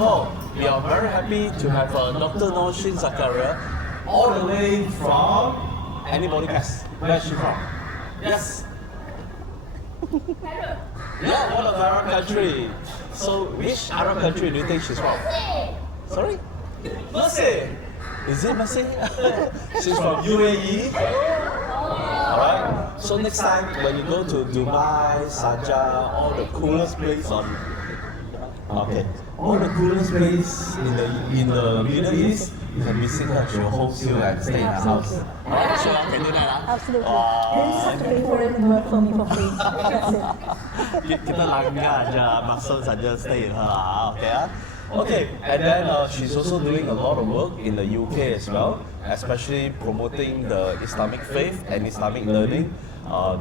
all, we are very happy to have Dr. Nousheen Zakaria all the way from, anybody guess, where is she from? Yes? Yeah, one of the Arab country. So which Arab country do you think she's from? Sorry? Messi. Is it Messi? She's from UAE. Alright. So next time when you go to Dubai, Sharjah, all the coolest place on all the coolest place in the Middle East, you can visit her. She will host you and stay in her house. Alright, sure, I can do that. Absolutely. You just have to pay for it and work for me for free. That's it. Kita langgar aja, maksud saja stay in her. Okay. Okay, and then she's also doing a lot of work in the UK as well, especially promoting the Islamic faith and Islamic learning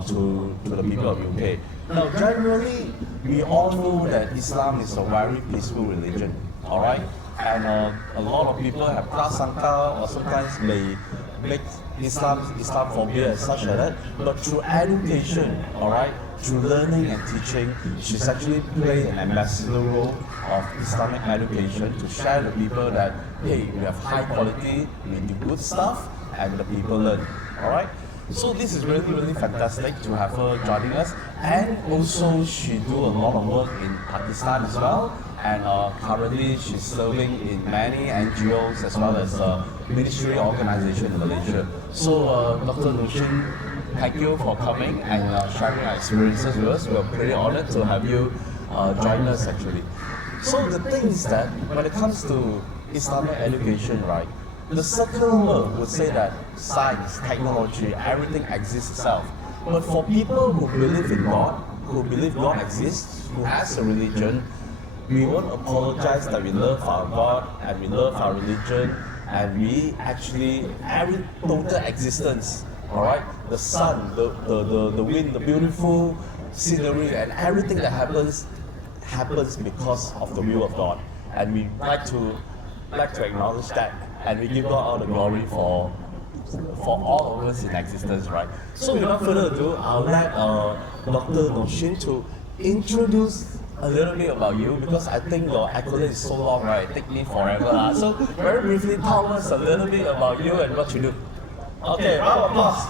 to the people of UK. Now, generally, we all know that Islam is a very peaceful religion, all right? And a lot of people have prasangka or sometimes may make Islamophobia and such like that. But through education, all right, through learning and teaching, she's actually played an ambassador role of Islamic education to share with people that, hey, we have high quality, we do good stuff, and the people learn, all right? So this is really, really fantastic to have her joining us. And also she do a lot of work in Pakistan as well. And currently she's serving in many NGOs as well as ministry organization in Malaysia. So Dr. Nousheen, thank you for coming and sharing your experiences with us. We're pretty honored to have you join us actually. So the thing is that when it comes to Islamic education, right, the secular world would say that science, technology, everything exists itself. But for people who believe in God, who believe God exists, who has a religion, we won't apologize that we love our God and we love our religion and we actually, every total existence, all right? The sun, the wind, the beautiful scenery and everything that happens because of the will of God. And we like to acknowledge that. And we give God all the glory for all of us in existence, right? So without further ado, I'll let Dr. Nousheen to introduce a little bit about you because I think your accolade is so long, right? It takes me forever. So very briefly, tell us a little bit about you and what you do. Okay, round of applause.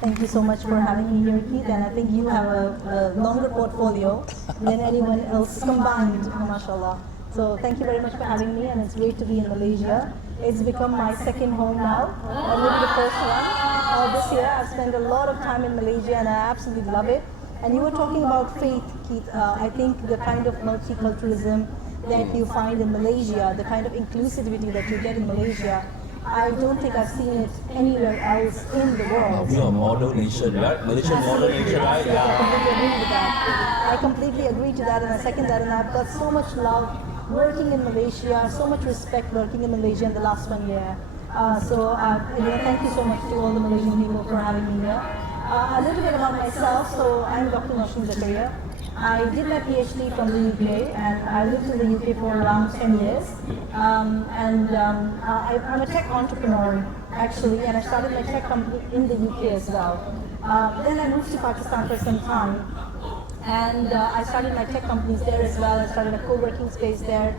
Thank you so much for having me here, Keith. And I think you have a longer portfolio than anyone else combined, mashallah. So thank you very much for having me, and it's great to be in Malaysia. It's become my second home now, maybe the first one. This year I've spent a lot of time in Malaysia and I absolutely love it. And you were talking about faith, Keith. I think the kind of multiculturalism that you find in Malaysia, the kind of inclusivity that you get in Malaysia, I don't think I've seen it anywhere else in the world. We are a model nation, right? Malaysian model nation, right? Yeah. I completely agree to that and I second that, and I've got so much love working in Malaysia, so much respect working in Malaysia in the last 1 year. Thank you so much to all the Malaysian people for having me here. A little bit about myself. So I'm Dr. Nousheen Zakaria. I did my PhD from the UK and I lived in the UK for around 10 years. I'm a tech entrepreneur actually, and I started my tech company in the UK as well. Then I moved to Pakistan for some time. And I started my tech companies there as well. I started a co-working space there.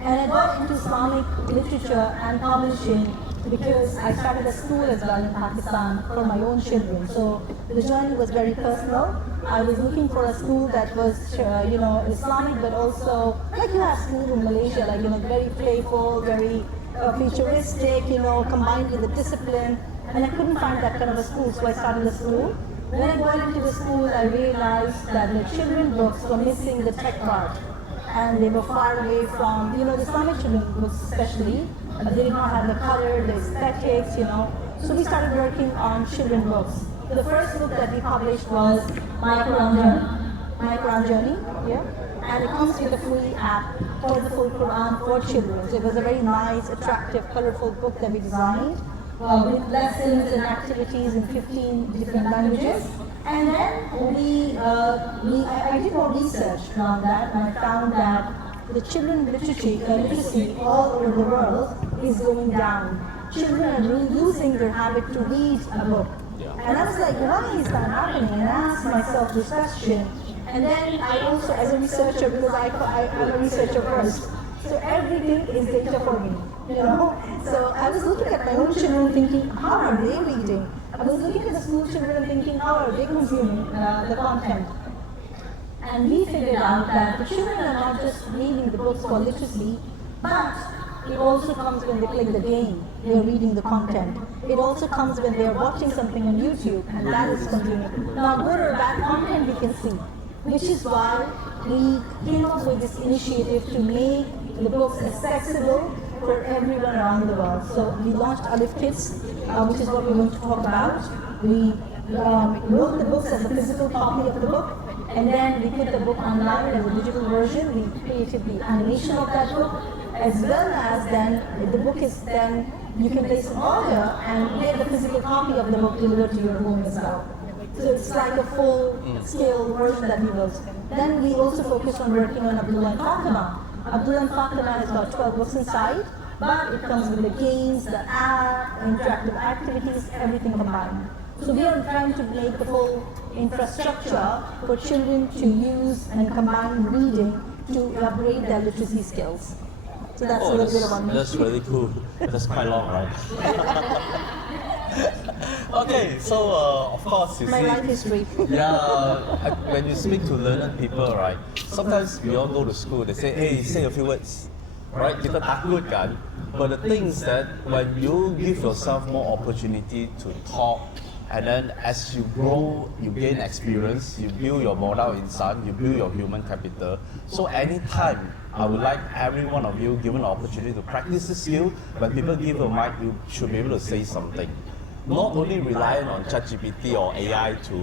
And I got into Islamic literature and publishing because I started a school as well in Pakistan for my own children. So the journey was very personal. I was looking for a school that was, Islamic, but also, like you have schools in Malaysia, very playful, very futuristic, combined with the discipline. And I couldn't find that kind of a school, so I started a school. When I got into the school, I realized that the children's books were missing the tech part. And they were far away from, the Islamic children's books especially. They did not have the color, the aesthetics, So we started working on children's books. The first book that we published was My Quran Journey, and it comes with a free app for the full Quran for children. So it was a very nice, attractive, colorful book that we designed. With lessons and activities in 15 different languages. And then I did more research around that, and I found that the children literacy all over the world is going down. Children are losing their habit to read a book. And I was like, why is that happening? And I asked myself this question. And then I also, as a researcher, because I'm a researcher first, so everything is data for me, you know. So I was looking at my own children thinking, how are they reading? I was looking at the school children thinking, how are they consuming the content? And we figured out that the children are not just reading the books for literacy, but it also comes when they play the game, they're reading the content. It also comes when they're watching something on YouTube, and that is consuming. Now, good or bad content we can see, which is why we came up with this initiative to make the books accessible for everyone around the world. So we launched Alif Kids, which is what we're going to talk about. We wrote the books as a physical copy of the book, and then we put the book online as a digital version. We created the animation of that book, as well as then the book is then, you can place an order and get the physical copy of the book delivered to your home as well. So it's like a full-scale version that we built. Then we also focused on working on Abdullah and Fatima. Abdullah and Fatima has got 12 books inside, but it comes with the games, the app, interactive activities, everything combined. So we are trying to make the whole infrastructure for children to use and combine reading to upgrade their literacy skills. So that's a little bit about me. That's really cool. That's quite long, right? Okay, so of course you My see, life history. yeah, when you speak to learned people, right? Sometimes we all go to school. They say, "Hey, say a few words," right? Kita takut kan? But the thing is that when you give yourself more opportunity to talk, and then as you grow, you gain experience, you build your modal insan, you build your human capital. So anytime, I would like every one of you given an opportunity to practice the skill. When people give a mic, you should be able to say something. Not only relying on ChatGPT or AI to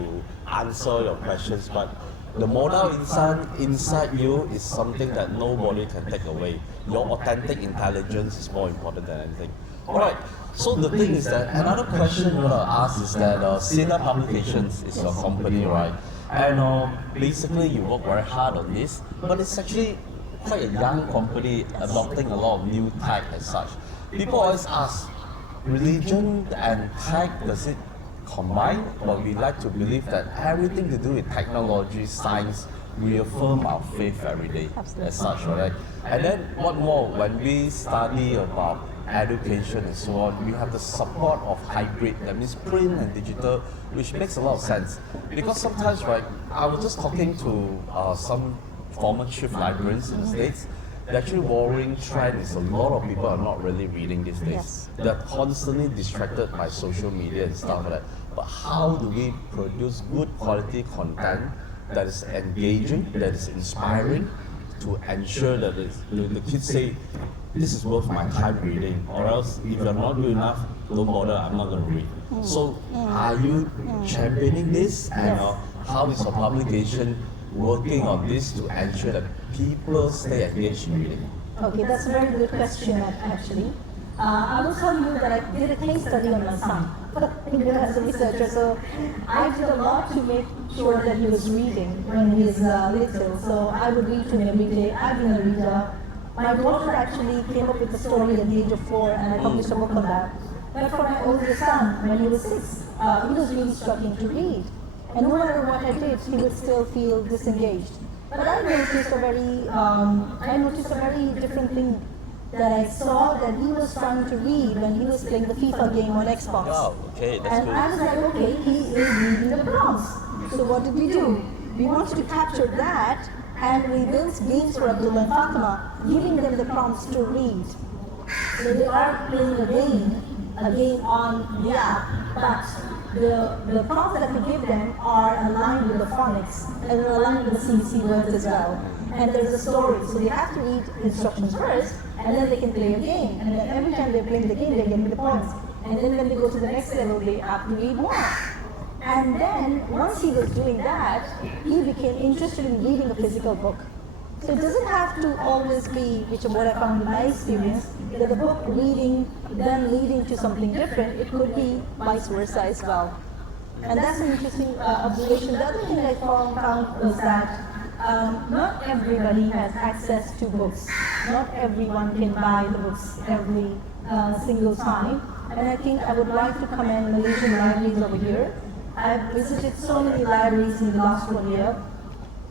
answer your questions, but the modal insan inside you is something that nobody can take away. Your authentic intelligence is more important than anything. Alright, so the thing is that another question I want to ask is that Sina Publications is your company, right? And basically you work very hard on this, but it's actually quite a young company adopting a lot of new tech as such. People always ask, religion and tech, does it combine? But we like to believe that everything to do with technology, science, reaffirm our faith every day. Absolutely. As such, right? And then what more, when we study about education and so on, we have the support of hybrid, that means print and digital, which makes a lot of sense. Because sometimes, right, I was just talking to some former chief librarians in the States. The actually worrying trend is a lot of people are not really reading these days. Yes. They're constantly distracted by social media and stuff like that. But how do we produce good quality content that is engaging, that is inspiring, to ensure that the kids say, this is worth my time reading, or else if you're not good enough, don't bother, I'm not going to read. So are you championing this, and how is your publication working on this to ensure that people stay engaged in reading? Okay, that's a very good question actually. I will tell you that I did a case study on my son as a researcher. So I did a lot to make sure that he was reading when he was little. So I would read to him every day. I've been a reader. My daughter actually came up with a story at the age of 4, and I published a book on that. But for my older son, when he was 6, he was really struggling to read. And no matter what I did, he would still feel disengaged. But I noticed a very different thing, that I saw that he was trying to read when he was playing the FIFA game on Xbox. Wow, okay, that's And good. I was like, okay, he is reading the prompts. So what did we do? We wanted to capture that, and we built games for Abdullah and Fatima, giving them the prompts to read. So they are playing a game on the app, but the prompts that we give them are aligned with the phonics and are aligned with the CBC words as well. And there's a story, so they have to read instructions first, and then they can play a game. And then every time they're playing the game, they're getting the points. And then when they go to the next level, they have to read more. And then once he was doing that, he became interested in reading a physical book. So it doesn't have to always be, which is what I found in my experience, that the book reading then leading to something different. It could be vice versa as well. And that's an interesting observation. The other thing I found was that not everybody has access to books. Not everyone can buy the books every single time. And I think I would like to commend Malaysian libraries over here. I've visited so many libraries in the last 1 year.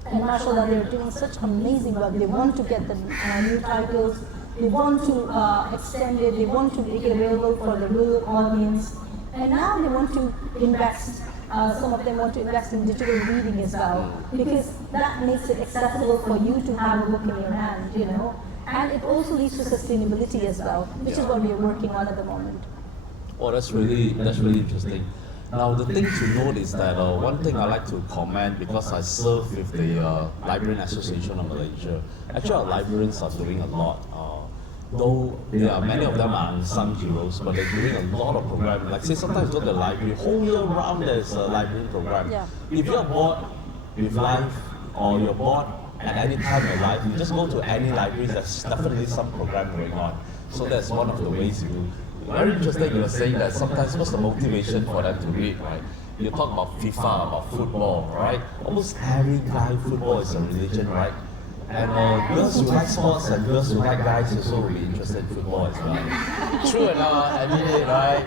And mashallah, they're doing such amazing work. They want to get the new titles, they want to extend it, they want to make it available for the rural audience. And now they want to invest, some of them want to invest in digital reading as well, because that makes it accessible for you to have a book in your hand, you know. And it also leads to sustainability as well, which is what we are working on at the moment. Oh, that's really interesting. Now, the thing to note is that one thing I like to comment, because I serve with the Librarian Association of Malaysia. Actually, our librarians are doing a lot. Though many of them are unsung heroes, but they're doing a lot of programs. Like say, sometimes go to the library, whole year round there's a library program. Yeah. If you're bored with life, or you're bored at any time in life, you just go to any library. There's definitely some program going on. So that's one of the ways you do. Very interesting, you were saying that sometimes what's the motivation for them to read, right? You talk about FIFA, about football, right? Almost every guy, football is a religion, right? And girls who like sports and girls who like guys also will be interested in football as well. True enough, I mean it, right?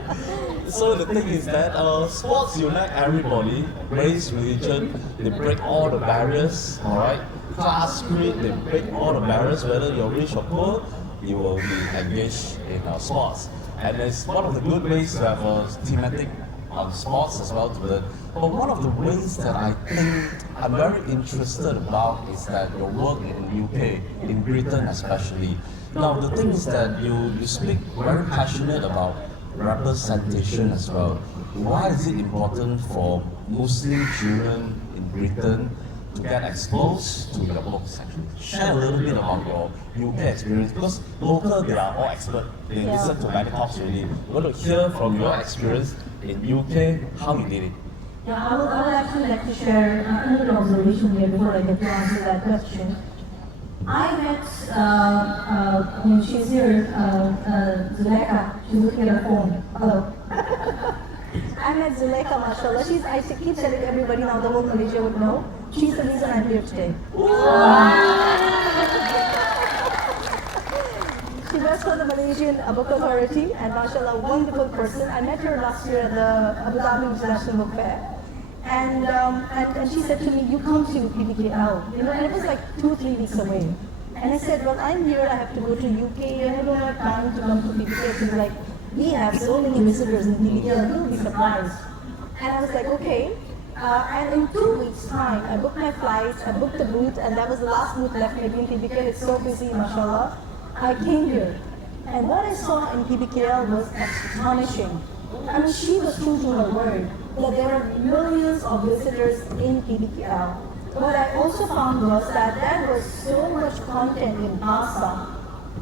So the thing is that sports unite everybody, race, religion, they break all the barriers, alright? Class, creed, they break all the barriers, whether you're rich or poor, you will be engaged in sports. And it's one of the good ways to have a thematic on sports as well to learn. But one of the ways that I think I'm very interested about is that your work in the UK, in Britain especially. Now the thing is that you speak very passionate about representation as well. Why is it important for Muslim children in Britain to get exposed to your books actually? Share a little bit about your UK experience, because local they are all expert. They listen to many talks already. We want to hear from your experience in UK, how you did it. Yeah, I would actually like to share another observation here before I get to answer that question. I met, when she's here, Zulaikha, she's looking at her phone. Hello. I met Zulaikha, mashallah. I keep telling everybody now, the whole Malaysia would know. She's the reason I'm here today. She works for the Malaysian Book Authority, and mashallah, wonderful person. I met her last year at the Abu Dhabi International Book Fair. And she said to me, you come to PBKL, you know, and it was like 2-3 weeks away. And I said, well, I'm here, I have to go to UK, and I don't have time to come to PBKL. She's like, we have so many visitors in PBKL, you'll be surprised. And I was like, okay. And in 2 weeks' time, I booked my flights, I booked the booth, and that was the last booth left maybe in PBKL. It's so busy, mashallah. I came here. And what I saw in PBKL was astonishing. I mean, she was true to her word, that there are millions of visitors in PBKL. What I also found was that there was so much content in Asa,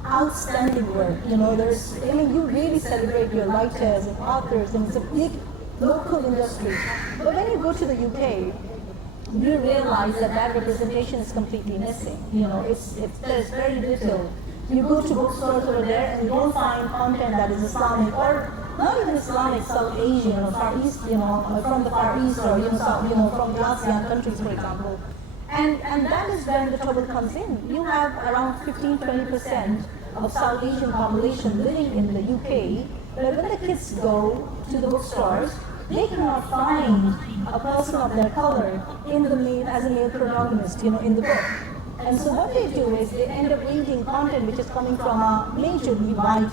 outstanding work. You know, you really celebrate your writers and authors, and it's a big local industry. But when you go to the UK, you realize that representation is completely missing. You know, there's very little. You go to bookstores over there and you don't find content that is Islamic, or not even Islamic, South Asian or Far East, you know, from the Far East, or from the ASEAN countries, for example. And that is where the trouble comes in. You have around 15-20% of South Asian population living in the UK, but when the kids go to the bookstores, they cannot find a person of their color as a male protagonist, you know, in the book. And so what they do is they end up reading content which is coming from a majorly white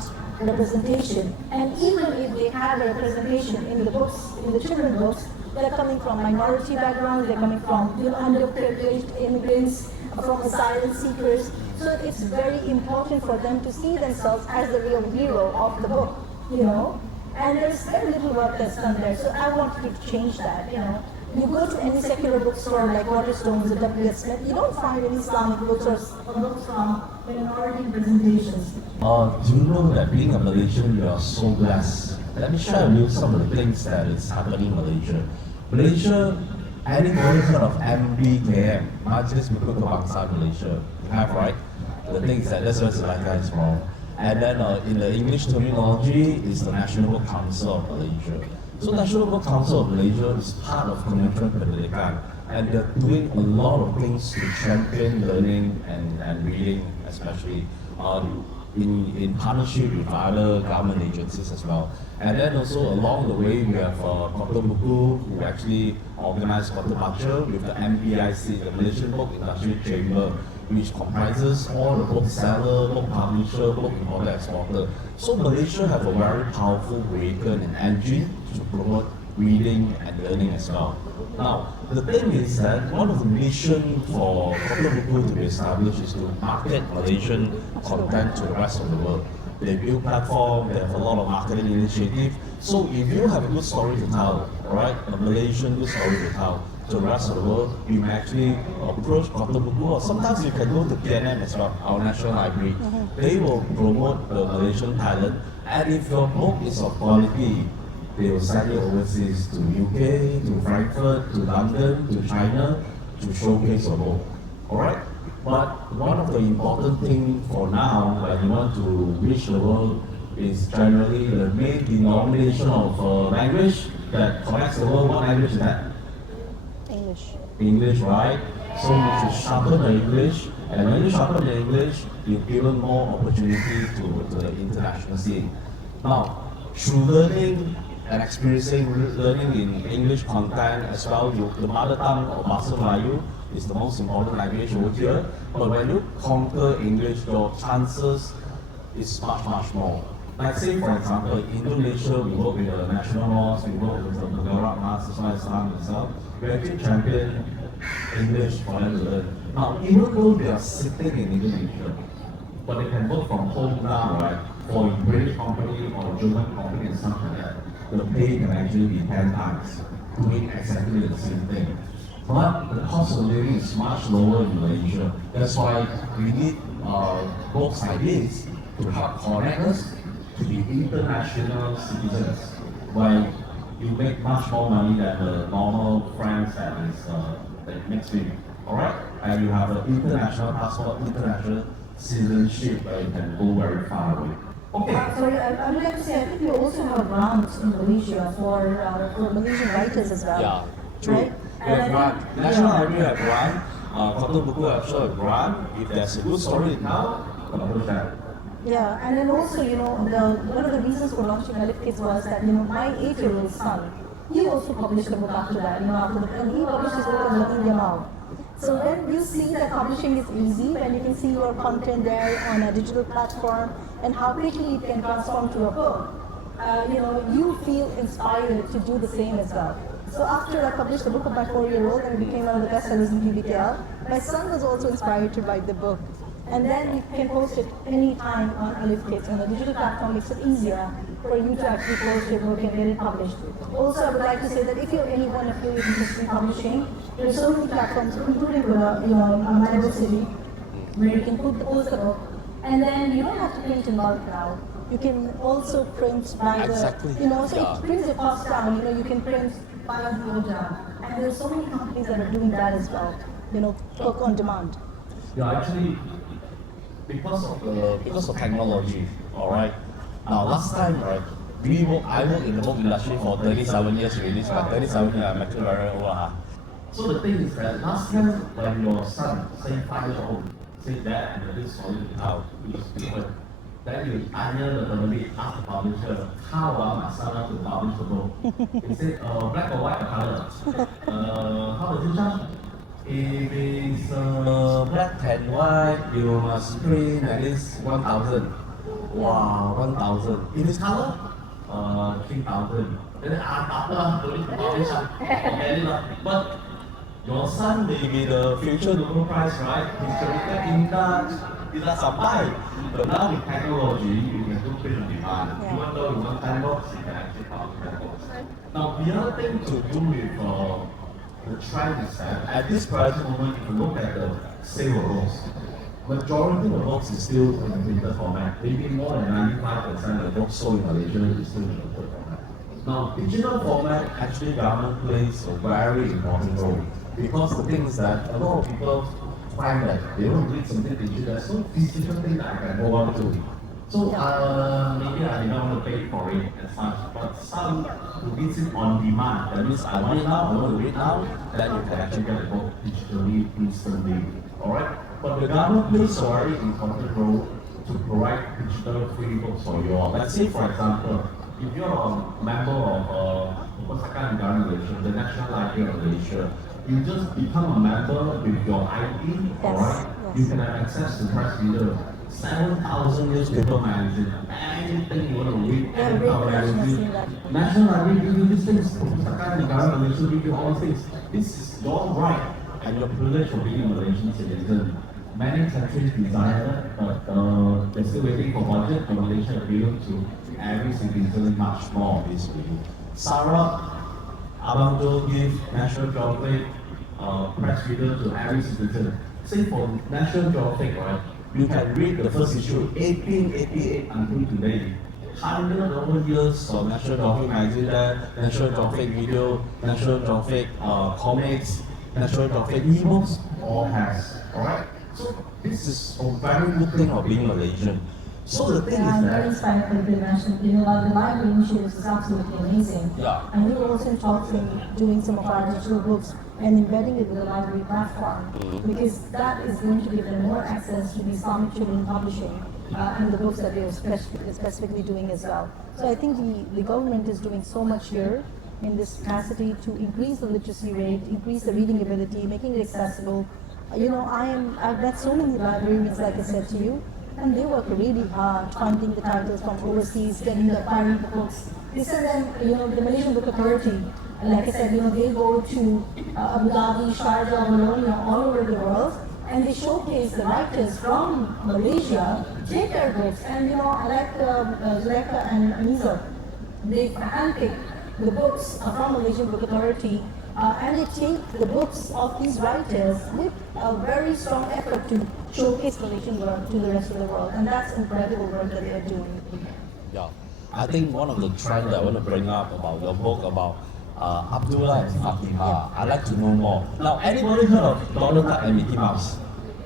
representation. And even if they have a representation in the books, in the children's books, they're coming from minority backgrounds, they're coming from underprivileged immigrants, from asylum seekers. So it's very important for them to see themselves as the real hero of the book, you know. And there's very little work that's done there. So I wanted to change that, you know. You go to any secular bookstore like Waterstones or W.S. Smith, you don't find any Islamic books or books from minority presentations. Do you know that being a Malaysian, you are so blessed? Let me share with you some of the things that is happening in Malaysia. Malaysia, anybody heard of MBKM, Majlis Buku Kebangsaan Malaysia? You have, right? The thing is that that's where Zulaikha is from. And then in the English terminology, is the National Book Council of Malaysia. So National Book Council of Malaysia is part of Kementerian Merdeka, and they're doing a lot of things to champion learning and reading especially. in partnership with other government agencies as well. And then also along the way, we have Kota Buku, who actually organized Kota Baca with the MPIC, the Malaysian Book Industry Chamber, which comprises all the bookseller, book publisher, book importer, exporter. So Malaysia have a very powerful vehicle and engine to promote reading and learning as well. Now, the thing is that one of the mission for Kota Buku to be established is to market Malaysian content to the rest of the world. They build platform, they have a lot of marketing initiative. So if you have a good story to tell, right, a Malaysian good story to tell to the rest of the world, you may actually approach Kota Buku, or sometimes you can go to PNM as well, our national library. They will promote the Malaysian talent, and if your book is of quality, they will send you overseas to UK, to Frankfurt, to London, to China to showcase your book. Alright? But one of the important things for now, when you want to reach the world, is generally the main denomination of language that connects the world. What language is that? English. English, right? So you should sharpen the English, and when you sharpen the English, you give them more opportunity to the international scene. Now, through learning and experiencing learning in English content as well, the mother tongue or Bahasa Melayu is the most important language over here. But when you conquer English, your chances is much more. Like say for example, in Indonesia, we work with the National Mosque, we work with the Merdeka Mahasiswa Islam itself. We actually champion English for them to learn. Now, even though they are sitting in Indonesia, but they can work from home now, right? For a British company or a German company and stuff like that, the pay can actually be 10 times, doing exactly the same thing. But the cost of living is much lower in Malaysia. That's why we need books like this to help connect us to be international citizens. Why you make much more money than the normal friends that makes with. Alright? And you have an international passport, international citizenship where you can go very far away. Okay. Sorry, I would like to say, I think you also have grants in Malaysia for Malaysian writers as well. Yeah, true. Right? We have grant. National Library have grant. Kota Buku have shown a grant. If there's a good story now, approach that. Yeah, and then also, one of the reasons for launching Alif Kids was that, my 8-year-old son, he also published a book after that, and he published his book on Media Now. So when you see that publishing is easy, when you can see your content there on a digital platform and how quickly it can transform to a book, you feel inspired to do the same as well. So after I published the book of my 4-year-old and it became one of the best sellers in PBKL, my son was also inspired to write the book. And then you can post it anytime on Alif Kids, and the digital platform makes it easier for you to actually post your book and get it published. Also, I would like to say that if you're anyone of you interested in publishing, there are so many platforms, including My Book City, where you can post the book, and then you don't have to print in bulk now. You can also print by Exactly. So it brings the cost down. You can print by the order, and there are so many companies that are doing that as well. Book on demand. Yeah, actually, because of technology, all right. Now, last time, right, I worked in the book industry for 37 years already. So by 37 years, I'm actually very old. So the thing is that last time when your son, say 5 years old, say that and this story to tell, is different. Then you onion the family, ask the publisher, how my son to publish the book? He said, black or white color. How does it judge? If it's black and white, you must print at least 1,000. Wow, 1,000. If it's color, 3,000. Then but your son may be the future Nobel Prize, right? He's created in that sampai. But now with technology, you can do print on demand. Even though you want 10 books, you can actually publish 10 books. Now, the other thing to do with the trend is that at this present moment, if you look at the sale of books, majority of the books is still in the printed format. Maybe more than 95% of the books sold in Malaysia is still in the printed format. Now, digital format actually government plays a very important role, because the thing is that a lot of people find that they want to read something digital, there's no physical thing that I can hold on to. So maybe I don't want to pay for it as such, but some who reads it on demand. That means I want it now, I want to read now, then you can actually get the book digitally, instantly. Alright? But the government plays a very important role to provide digital free books for you all. Let's say, for example, if you're a member of Perpustakaan Negara Malaysia, the National Library of Malaysia, you just become a member with your ID, alright? You can have access to press reader, 7,000 newspaper magazine, anything you want to read, anything magazine. National Library give you these things, Perpustakaan Negara Malaysia give you all these things. This is your right and your privilege for being a Malaysian citizen. Many countries desire it, but they're still waiting for budget for Malaysia appealing to every citizen much more, basically. Sarah, Abang Jo give National Geographic press reader to every citizen. Say for National Geographic, right, you can read the first issue 1888 until today. 100 over years of National Geographic magazine there, National Geographic video, National Geographic comics, National Geographic ebooks, all has, alright? So this is a very good thing of being Malaysian. So the thing I'm is very that inspired by the mentioned, the library initiatives is absolutely amazing. Yeah. And we were also in talks in doing some of our digital books and embedding it with the library platform, because that is going to give them more access to the Islamic children publishing and the books that they are specifically doing as well. So I think the government is doing so much here in this capacity to increase the literacy rate, increase the reading ability, making it accessible. You know, I've met so many librarians, like I said to you, and they work really hard finding the titles from overseas, getting the acquiring the books. They send them, you know, the Malaysian Book Authority, and like I said, you know, they go to Abu Dhabi, Sharjah, Bologna, all over the world, and they showcase the writers from Malaysia, take their books, and you know, like Zakaria and Aniza, they handpick the books from Malaysian Book Authority, and they take the books of these writers with a very strong effort to showcase Malaysian work to the rest of the world, and that's incredible work that they are doing. Yeah. I think one of the trends I want to bring up about your book about Abdullah and Fatima, I'd like to know more. Now, anybody heard of Donald Duck and Mickey Mouse?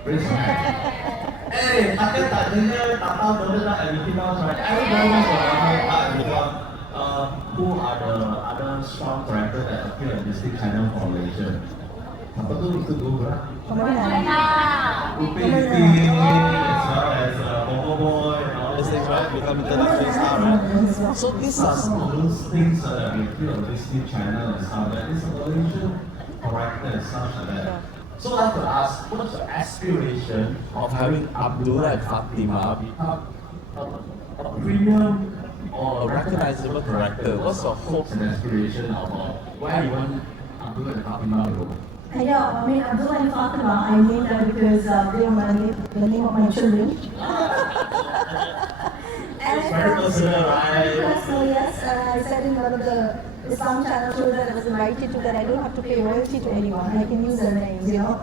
raise your hand. Hey, takkan tak dengar tak tahu Donald Duck and Mickey Mouse, right? Everybody knows about Donald Duck and Mickey Mouse. Who are the other strong characters that appear on Disney Channel for Malaysia? Apa tu itu dua berat? Upin Ipin, as well as Bobo Boy, and all This these thing, right? Become international star, right? So these are some of those things that we feel on Disney Channel and stuff that is a Malaysian character and stuff like that. So I'd like to ask, what's your aspiration of having Abdullah and Fatima become a premium or a recognizable character? What's your hope? hopes and aspiration of where you want Abdullah and Fatima to go? Yeah, I mean, Abdullah and Fatima, I named that because they are the name of my children. And It's very personal, right? Personal, yes. I said in one of the Islam channel shows that I was invited to that I don't have to pay royalty to anyone. I can use their names, you know.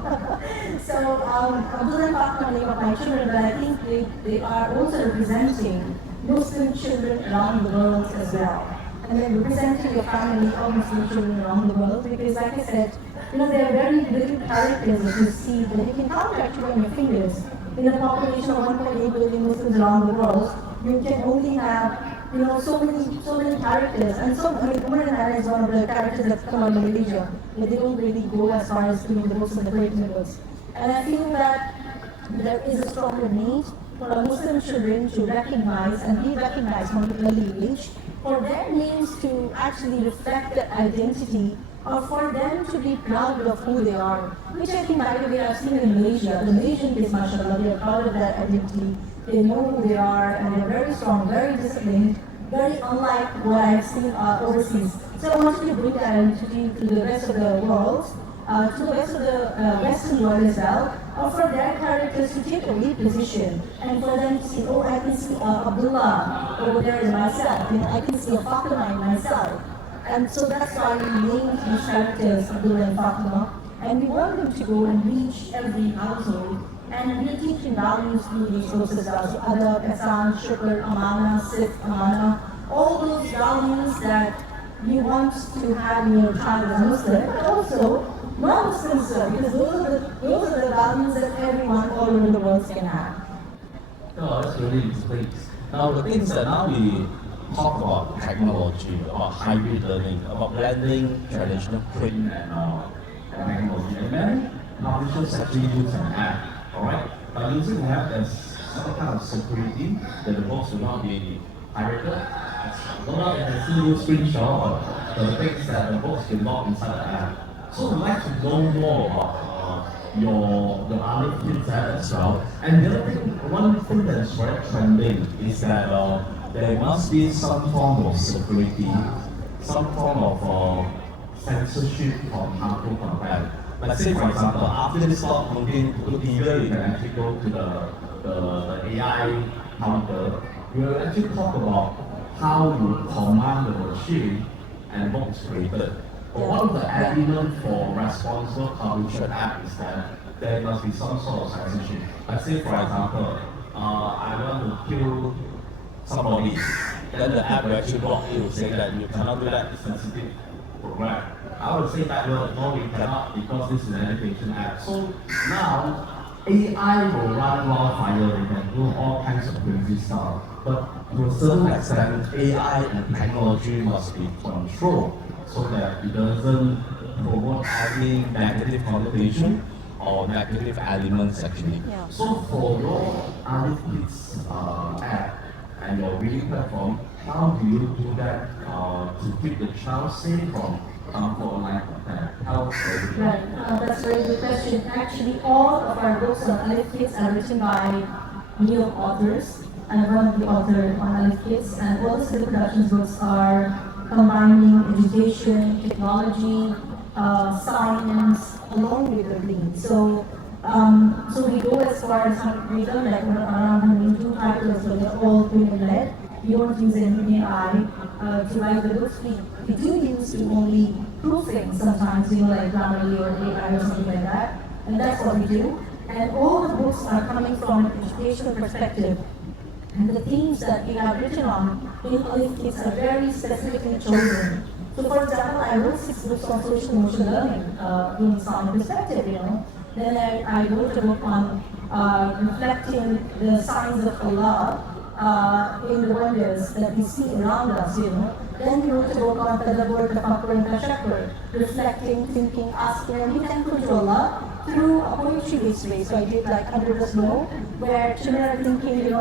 So Abdullah and Fatima are the name of my children, but I think they are also representing Muslim children around the world as well. And then representing your family of Muslim children around the world, because like I said, you know, there are very little characters that you see that you can count actually on your fingers. In a population of 1.8 billion Muslims around the world, you can only have, you know, so many characters. And so, I mean, Umar and Anna is one of the characters that's come out of Malaysia, but they don't really go as far as doing the books and the curriculum books. And I feel that there is a stronger need for our Muslim children to recognize and be recognized from an early age, for their names to actually reflect their identity, or for them to be proud of who they are. Which I think, by the way, I've seen in Malaysia. The Malaysian kids, mashallah, they are proud of their identity. They know who they are, and they're very strong, very disciplined, very unlike what I've seen overseas. So I wanted to bring that identity to the rest of the world, to the rest of the Western world as well, or for their characters to take a lead position, and for them to see, oh, I can see Abdullah over there in myself, you know, I can see a Fatima in myself. And so that's why we named these characters Abdullah and Fatima, and we want them to go and reach every household, and we're teaching values through these books as well. So Adab, Ihsan, Shukr, Amana, Sif, Amana, all those values that you want to have in your child as Muslim, but also non-Muslims, because those are the values that everyone all over the world can have. Oh, that's really interesting. Now the things that now we talk about technology, about hybrid learning, about blending traditional print And technology. And then publishers actually use an app, alright? By using an app, there's some kind of security that the books will not be pirated. No doubt you can see you screenshot the things that the books will not inside the app. So we'd like to know more about your Alif Kids app as well. And the other thing, one thing that's very trending is that there must be some form of security, some form of censorship from harmful content. Let's say, for example, after this talk, mungkin either you can actually go to the AI counter. We will actually talk about how you command the machine and what is created. But one of the elements for responsible publisher app is that there must be some sort of censorship. Let's say, for example, I want to kill somebody, then the app will actually block you, saying that you cannot do that, it's sensitive program. I would say that no, we cannot because this is an education app. So now AI will run wildfire, they can do all kinds of crazy stuff. But to a certain extent, AI and technology must be controlled so that it doesn't promote any negative connotation or negative elements actually. Yeah. So for your Alif Kids app and your reading platform, how do you do that to keep the child safe from harmful online content? Right, that's a very good question. Actually, all of our books on Alif Kids are written by real authors, and I'm one of the authors on Alif Kids, and all the Civil Productions books are combining education, technology, science, along with learning. So we go as far as we done like around 102 titles, so they're all women-led. We don't use any AI to write the books. We do use to only proofing sometimes, like Grammarly or AI or something like that, and that's what we do. And all the books are coming from an educational perspective. And the themes that we have written on in Alif Kids are very specifically chosen. So for example, I wrote 6 books on social emotional learning in Islamic perspective, Then I wrote a book on reflecting the signs of Allah in the wonders that we see around us, Then we wrote a book on Tadabbur, Tafakkur and Tashakkur, reflecting, thinking, asking, and we thankful to Allah through a poetry-based way. So I did like Under the Snow, where children are thinking,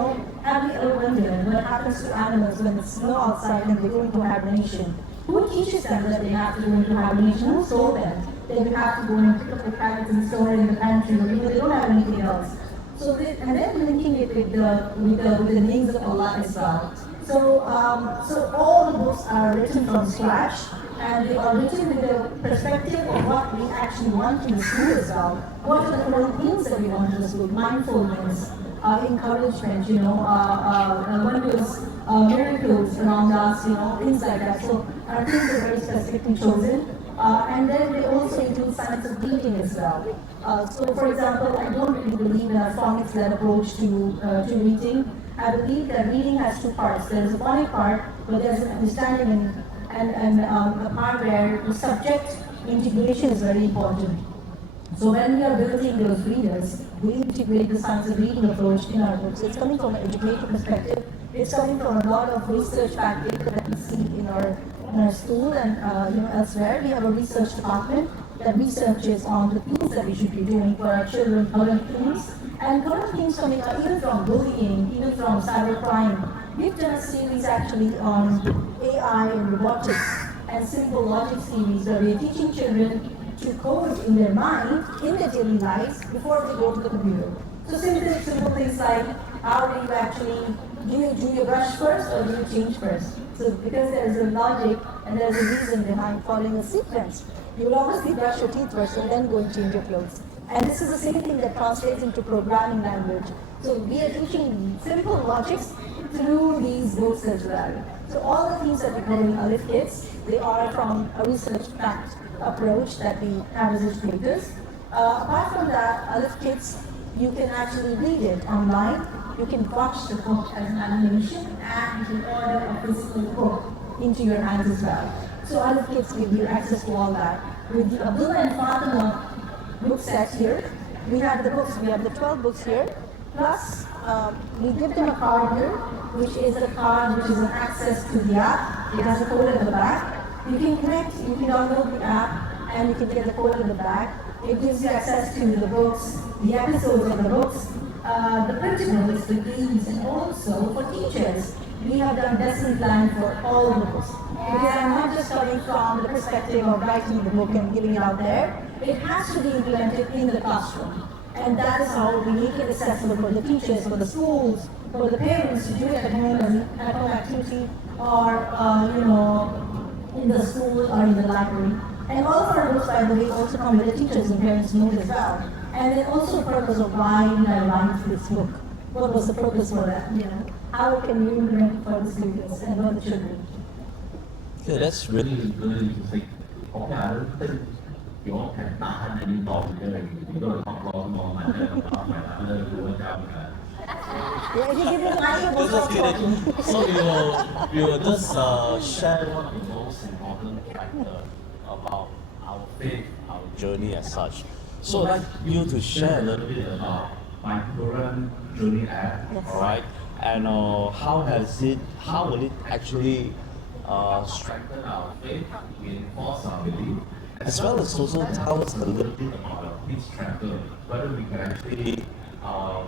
every other wonder, what happens to animals when it's snow outside and they go into hibernation. Who teaches them that they have to go into hibernation? Who told them that they have to go and pick up the carrots and store it in the pantry, they don't have anything else. So and then linking it with the names of Allah as well. So all the books are written from scratch, and they are written with the perspective of what we actually want in the school as well. What are the current themes that we want in the school? Mindfulness, encouragement, wonders, miracles around us, things like that. So our themes are very specifically chosen. And then they also include science of reading as well. So for example, I don't really believe in a phonics-led approach to reading. I believe that reading has 2 parts. There's a phonic part, but there's an understanding and a part where the subject integration is very important. So when we are building those readers, we integrate the science of reading approach in our books. It's coming from an educational perspective. It's coming from a lot of research-backed data that we see in our school and elsewhere. We have a research department that researches on the things that we should be doing for our children, current themes. And current themes coming out even from bullying, even from cybercrime. We've done a series actually on AI and robotics and simple logic series where we're teaching children to code in their mind, in their daily lives, before they go to the computer. So simple things like, how do you actually, do you brush first or do you change first? So because there is a logic and there is a reason behind following a sequence, you will obviously brush your teeth first and then go and change your clothes. And this is the same thing that translates into programming language. So we are teaching simple logics through these books as well. So all the themes that we cover in Alif Kids, they are from a research-backed approach that we have as educators. Apart from that, Alif Kids, you can actually read it online. You can watch the book as an animation, and you can order a physical book into your hands as well. So Alif Kids give you access to all that. With the Abdullah and Fatima book set here, we have the books. We have the 12 books here. Plus, we give them a card here, which is a card which is an access to the app. It has a code at the back. You can connect, you can download the app, and you can get the code in the back. It gives you access to the books, the episodes of the books, the principals, the deans, and also for teachers. We have done lesson plan for all the books. Because I'm not just coming from the perspective of writing the book and giving it out there. It has to be implemented in the classroom. And that is how we make it accessible for the teachers, for the schools, for the parents to do it at home as an at-home activity, or in the school or in the library. And all of our books, by the way, also come with the teachers and parents' notes as well. And then also the purpose of why did I write this book? What was the purpose for that? How can you implement it for the students and for the children? Okay, that's really really interesting. Okay, I don't think you all can tahan any dog there. You don't talk about my other Yeah, if you give me the mic, Just kidding. So we will just share one of the most important factor about our faith, our journey as such. So I'd like you to share a little bit about my current journey app. alright, and how will it actually strengthen our faith, reinforce our belief, as well as also tell us a little bit about this tracker, whether we can actually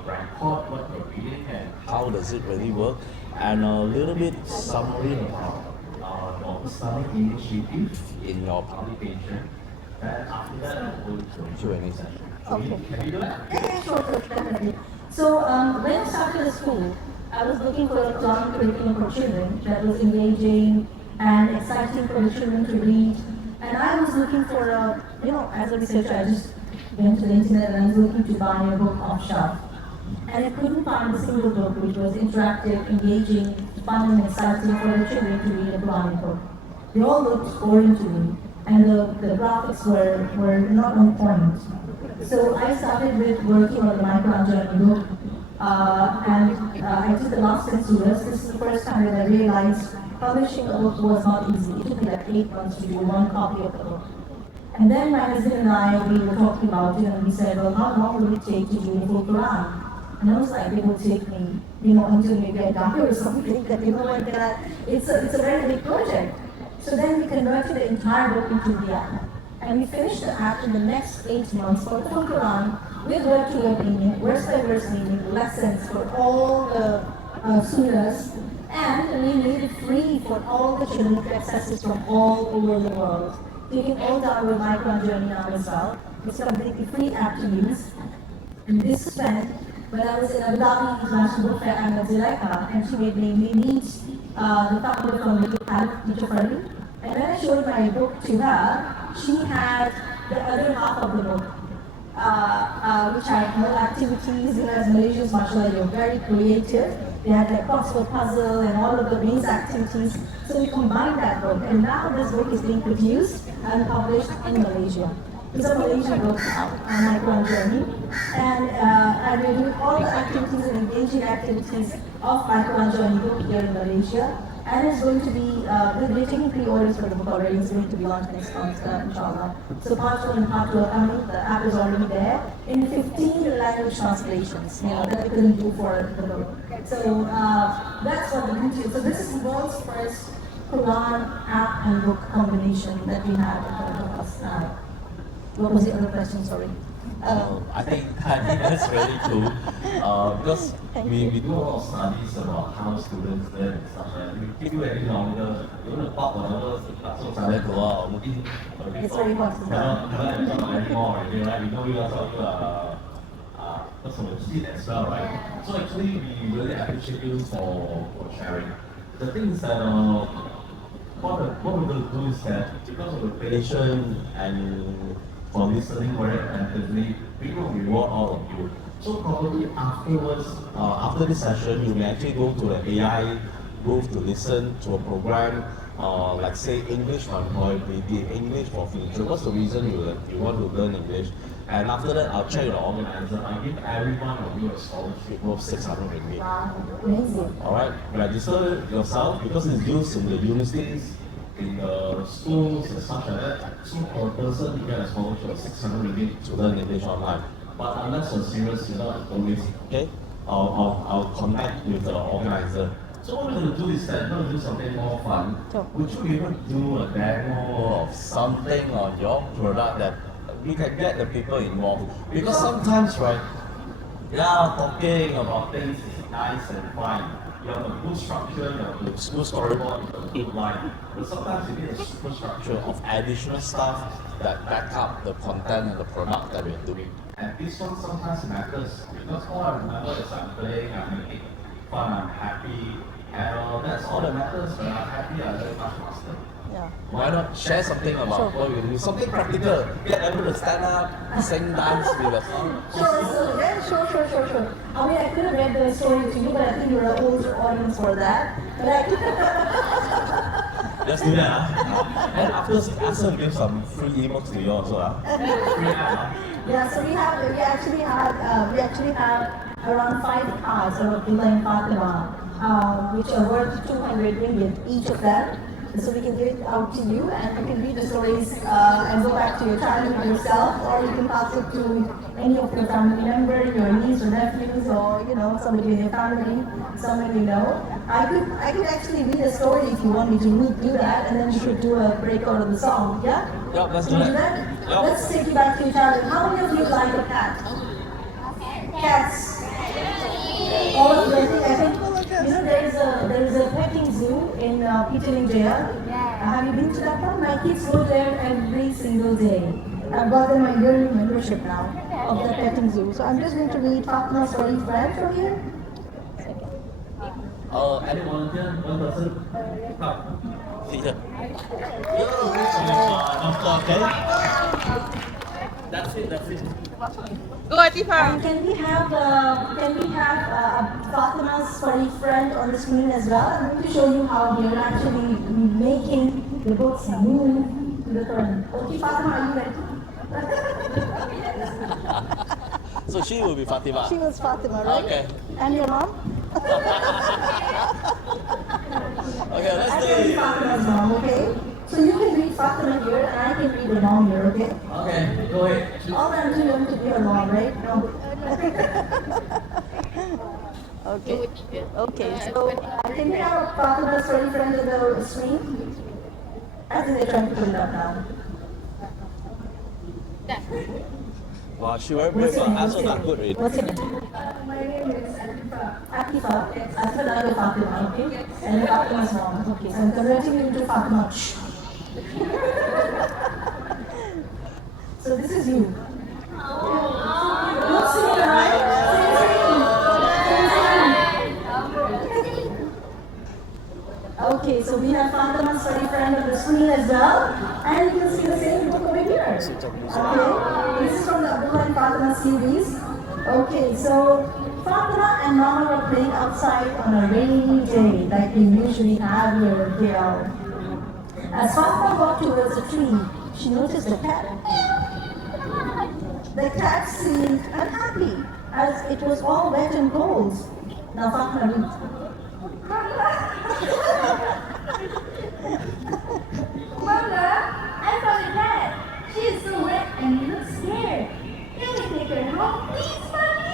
record what we're reading and how does it really work, and a little bit summary about your Islamic initiative in your publication. And after that, we'll go to Q&A session. Okay. Can you do that? Yeah, sure, definitely. So when I started the school, I was looking for a Islamic curriculum for children that was engaging and exciting for the children to read. And I was looking for as a researcher, I just went to the internet and I was looking to buy a book off shelf. And I couldn't find a single book which was interactive, engaging, fun and exciting for the children to read a Quranic book. They all looked boring to me, and the graphics were not on point. So I started with working on the Microangelo book, and I did the last 10 surahs. This is the first time that I realized publishing a book was not easy. It took me like 8 months to do one copy of the book. And then my husband and I, we were talking about it, and we said, well, how long will it take to do the full Quran? And I was like, it will take me, until maybe I die or something, that, it's a very big project. So then we converted the entire book into the app. And we finished the app in the next 8 months for the full Quran, with word-to-word meaning, verse-by-verse meaning, lessons for all the surahs, and we made it free for all the children to access it from all over the world. You can all download Microangelo now as well. It's a completely free app to use. And this friend, when I was in Abu Dhabi International Book Fair, I met Zakaria, and she made me meet the founder from the Alif. And when I showed my book to her, she had the other half of the book, which had more activities. As Malaysians, mashallah, you're very creative. They had like crossword puzzle and all of the maze activities. So we combined that book, and now this book is being produced and published in Malaysia. It's a Malaysian book now, on my current journey. And we're doing all the activities and engaging activities of my current journey book here in Malaysia. And it's going to be, we're taking pre-orders for the book already. It's going to be launched next month, inshallah. So part 1 and part 2 are coming. The app is already there in 15 language translations, that we couldn't do for the book. So that's what the beauty is. So this is the world's first Quran app and book combination that we have in front of us now. What was the other question? Sorry. I think that's really cool because we do a lot of studies about how students learn and stuff like that. We keep you any longer, you want to talk whatever, so I go out, mungkin It's very possible. cannot talk anymore already, right? We know you guys are personal seat as well, right? So actually, we really appreciate you for sharing. The thing is that what we're going to do is that because of the patient and for listening very attentively, we will reward all of you. So probably afterwards, after this session, you may actually go to the AI booth to listen to a program, like say English for employability, English for future. What's the reason you want to learn English? And after that, I'll check with the organizer. I'll give every one of you a scholarship worth 600 ringgit. Wow, amazing. Alright, register yourself because it's used in the universities, in the schools and such like that. So for a person, you get a scholarship of 600 ringgit to learn English online. But unless you're serious, you're not always okay. I'll connect with the organizer. So what we're going to do is that we're going to do something more fun. Sure. Would you be able to do a demo of Something on your product that we can get the people involved, because sometimes, right, Yeah, talking about things is nice and fine. You have a good structure, you have a good storyboard, you have a good line. But sometimes you need a super structure Of additional stuff that back up the content and the product that we're doing. and this one sometimes matters because all I remember is I'm playing, I'm making fun, I'm happy, and that's all that matters. When I'm happy, I learn much faster. Yeah. Why not share something about Sure. what you do? Something practical. Get everyone to stand up, sing, dance with us. Sure, sure. I mean, I could have read the story to you, but I think you're an older audience for that. But I could Let's do that. And after ask her to give some free ebooks to you also. Yeah, so we actually have around 5 cards of Abdullah and Fatima, which are worth 200 ringgit each of them. So we can give it out to you, and you can read the stories and go back to your childhood yourself, or you can pass it to any of your family members, your niece or nephews, or somebody in your family, someone you know. I could actually read a story if you want me to do that, and then we could do a breakout of the song. Yeah. Yep, let's Can do we that. Yep. Let's take you back to your childhood. How many of you like a cat? Cats. All of them. I think there is a petting zoo in Petaling. Have you been to that one? My kids go there every single day. I've got them a yearly membership now of the petting zoo. So I'm just going to read Fatma's story friend from here. Any volunteer? One person? Come. Teacher. Okay. That's it. Go Atifa. And can we have Fatma's furry friend on the screen as well? I'm going to show you how we are actually making the books move to the turn. Okay, Fatima, are you ready? So she will be Fatima. She was Fatima, right? Okay. And your mom? Okay, let's I do can be it. Fatima's mom, okay? So you can read Fatima here, and I can read the mom here, okay? Okay, go ahead. All I'm too young to be her mom, right? No. Okay. Okay, so can we have Fatima's furry friend on the screen? I think they're trying to put it up now. Wow, she very brave. But also not good read. What's your name? My name is Alif. Atifa. Atifa Naga Fatima, okay? And Fatima's mom. Okay, so I'm converting you into Fatima. So this is you. Look, see, right? Okay, so we have Fatima's furry friend on the screen as well. And you can see the same book over here. Okay, this is from the Abdullah and Fatima series. Okay, so Fatima and Mama were playing outside on a rainy day, like we usually have here in KL. As Fatima walked towards the tree, she noticed a cat. The cat seemed unhappy, as it was all wet and cold. Now Fatima reads. Mama, I found a cat. She is so wet and looks scared. Can we take her home, please, Mommy?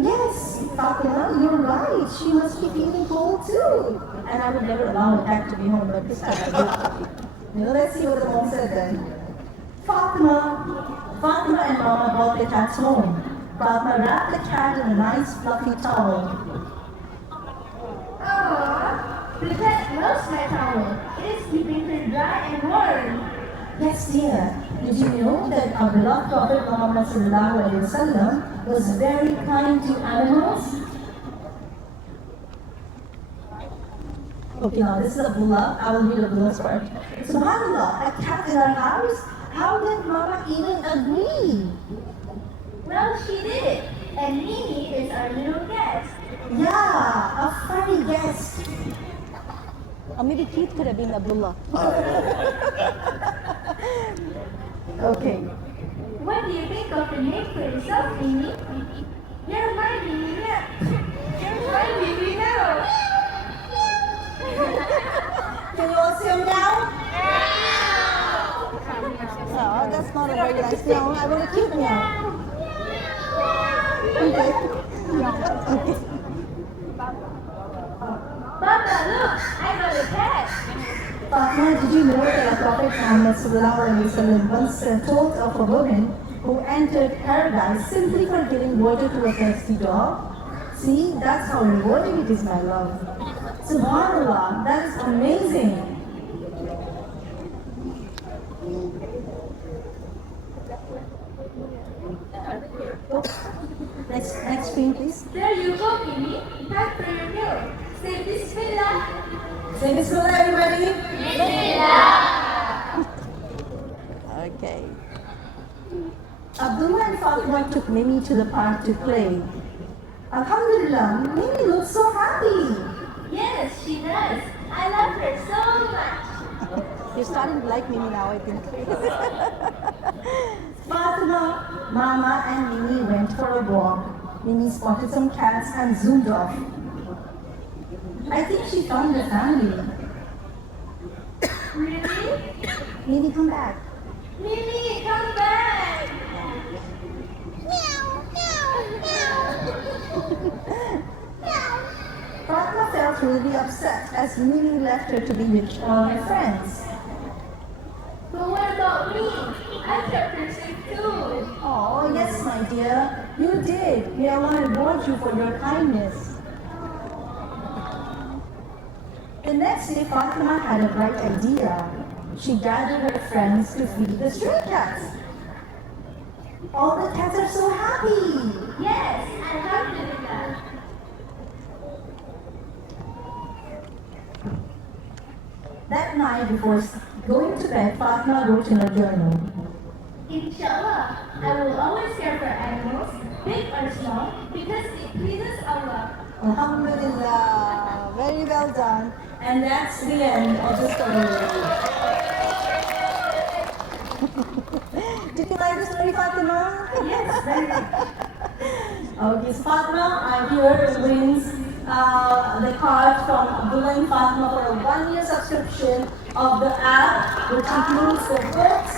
Yes, Fatima, you're right. She must be feeling cold too. And I would never allow a cat to be home, but this time I will. Let's see what the mom said then. Fatima and Mama brought the cats home. Fatima wrapped the cat in a nice fluffy towel. Aww, the cat loves my towel. It is keeping her dry and warm. Yes, dear. Did you know that our beloved Prophet Muhammad sallallahu alaihi wasallam was very kind to animals? Okay, now this is Abdullah. I will read Abdullah's part. SubhanAllah, a cat in our house? How did Mama even agree? Well, she did it. And Mimi is our little guest. Yeah, a funny guest. Or maybe Keith could have been Abdullah. Okay. What do you think of the name for yourself, Mimi? You're my Mimi now. You're my Mimi now. Can you all see him now? No, that's not a very nice meow. I want a cute meow. Okay. Okay. Papa, look, I got a cat. Fatma, did you know that our Prophet Muhammad sallallahu alaihi wasallam once told of a woman who entered paradise simply for giving water to a thirsty dog. See, that's how rewarding it is, my love. Subhanallah, that is amazing. Next screen, please. There you go, Mimi. Time for your meal. Say Bismillah. Say Bismillah, everybody. Bismillah. Okay. Abdullah and Fatima took Mimi to the park to play. Alhamdulillah, Mimi looks so happy. Yes, she does. I love her so much. You're starting to like Mimi now, I think. Fatima, Mama, and Mimi went for a walk. Mimi spotted some cats and zoomed off. I think she found the family. Really? Mimi, come back. Mimi, come back. Fatima felt really upset as Mimi left her to be with all her friends. But what about me? I kept her safe too. Oh, yes, my dear. You did. May Allah reward you for your kindness. The next day, Fatima had a bright idea. She gathered her friends to feed the stray cats. All the cats are so happy. Yes, Alhamdulillah. That night, before going to bed, Fatima wrote in her journal. Inshallah, I will always care for animals, big or small, because it pleases Allah. Alhamdulillah. Very well done. And that's the end of the story. Did you like the story, Fatima? Yes, very good. Okay, so Fatima, here wins the card from Abdullah and Fatima for a 1-year subscription of the app, which includes the books,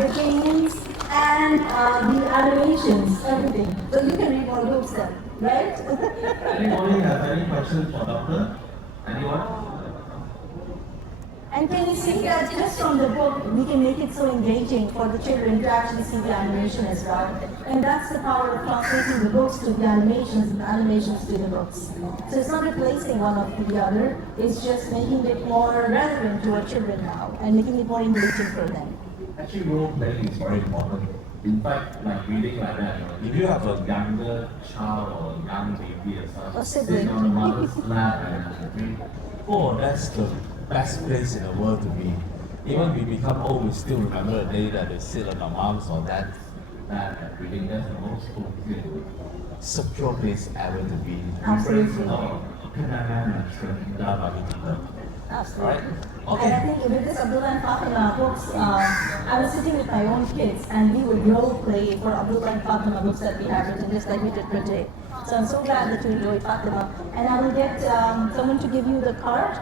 the games, and the animations, everything. So you can read more books then, right? Anybody have any questions for doctor? Anyone? And can you see that just from the book, we can make it so engaging for the children to actually see the animation as well. And that's the power of translating the books to the animations and the animations to the books. So it's not replacing one of the other, it's just making it more relevant to our children now and making it more engaging for them. Actually, role playing is very important. In fact, like reading like that, if you have a younger child or a young baby or something, Or sibling. sitting on the mother's lap and read, oh, that's the best place in the world to be. Even we become old, we still remember a day that we sit on our mom's or dad's lap and reading. That's the most fulfilling, secure place ever to be. Absolutely. Absolutely. Right? And I think with this Abdullah and Fatima books, I was sitting with my own kids and we would role play for Abdullah and Fatima books that we have written, just like we did today. So I'm so glad that you enjoyed Fatima. And I will get someone to give you the card.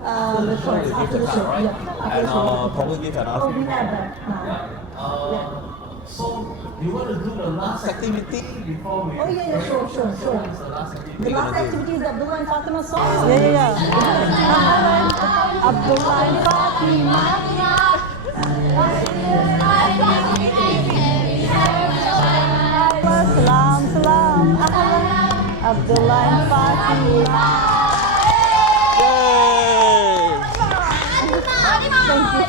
The cards after the show. Right? Yeah, after And the show. probably give another. Oh, we have that now. So, you want to do the last activity before we... Oh, yeah, sure. What's the last activity? The last activity is Abdullah and Fatima song. Yeah. Abdullah and Fatima. Salam. Abdullah and Fatima.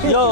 Yay! Yo!